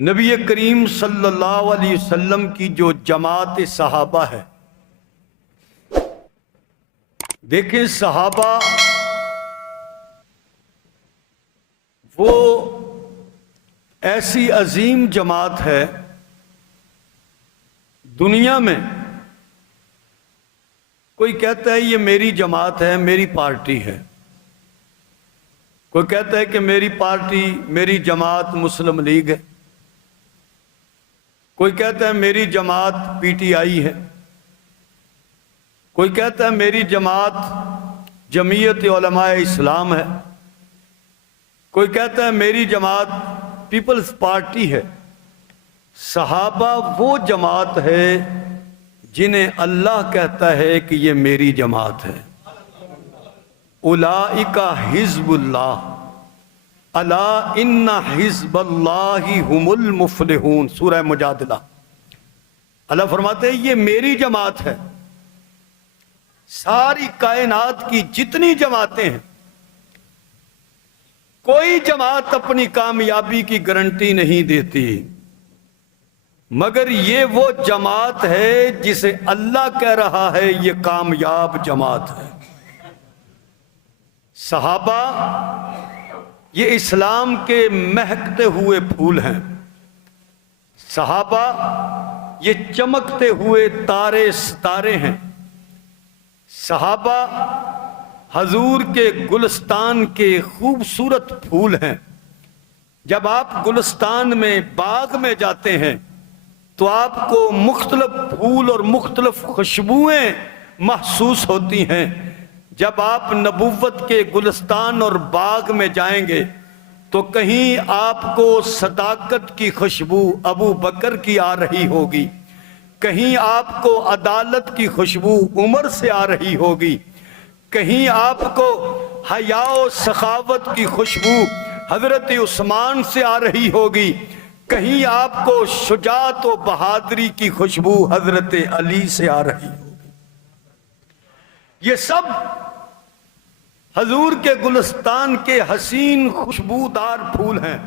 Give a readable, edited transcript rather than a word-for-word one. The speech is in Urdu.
نبی کریم صلی اللہ علیہ وسلم کی جو جماعت صحابہ ہے، دیکھیں صحابہ وہ ایسی عظیم جماعت ہے دنیا میں۔ کوئی کہتا ہے یہ میری جماعت ہے، میری پارٹی ہے، کوئی کہتا ہے کہ میری پارٹی، میری جماعت مسلم لیگ ہے، کوئی کہتا ہے میری جماعت پی ٹی آئی ہے، کوئی کہتا ہے میری جماعت جمعیت علماء اسلام ہے، کوئی کہتا ہے میری جماعت پیپلز پارٹی ہے۔ صحابہ وہ جماعت ہے جنہیں اللہ کہتا ہے کہ یہ میری جماعت ہے۔ اولئک حزب اللہ الا ان حزب اللہ هم المفلحون، سورہ مجادلہ۔ اللہ فرماتے ہیں یہ میری جماعت ہے۔ ساری کائنات کی جتنی جماعتیں ہیں، کوئی جماعت اپنی کامیابی کی گارنٹی نہیں دیتی، مگر یہ وہ جماعت ہے جسے اللہ کہہ رہا ہے یہ کامیاب جماعت ہے۔ صحابہ یہ اسلام کے مہکتے ہوئے پھول ہیں، صحابہ یہ چمکتے ہوئے تارے ستارے ہیں، صحابہ حضور کے گلستان کے خوبصورت پھول ہیں۔ جب آپ گلستان میں، باغ میں جاتے ہیں تو آپ کو مختلف پھول اور مختلف خوشبوئیں محسوس ہوتی ہیں۔ جب آپ نبوت کے گلستان اور باغ میں جائیں گے تو کہیں آپ کو صداقت کی خوشبو ابو بکر کی آ رہی ہوگی، کہیں آپ کو عدالت کی خوشبو عمر سے آ رہی ہوگی، کہیں آپ کو حیا و سخاوت کی خوشبو حضرت عثمان سے آ رہی ہوگی، کہیں آپ کو شجاعت و بہادری کی خوشبو حضرت علی سے آ رہی ہوگی۔ یہ سب حضور کے گلستان کے حسین خوشبودار پھول ہیں۔